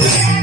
Yeah.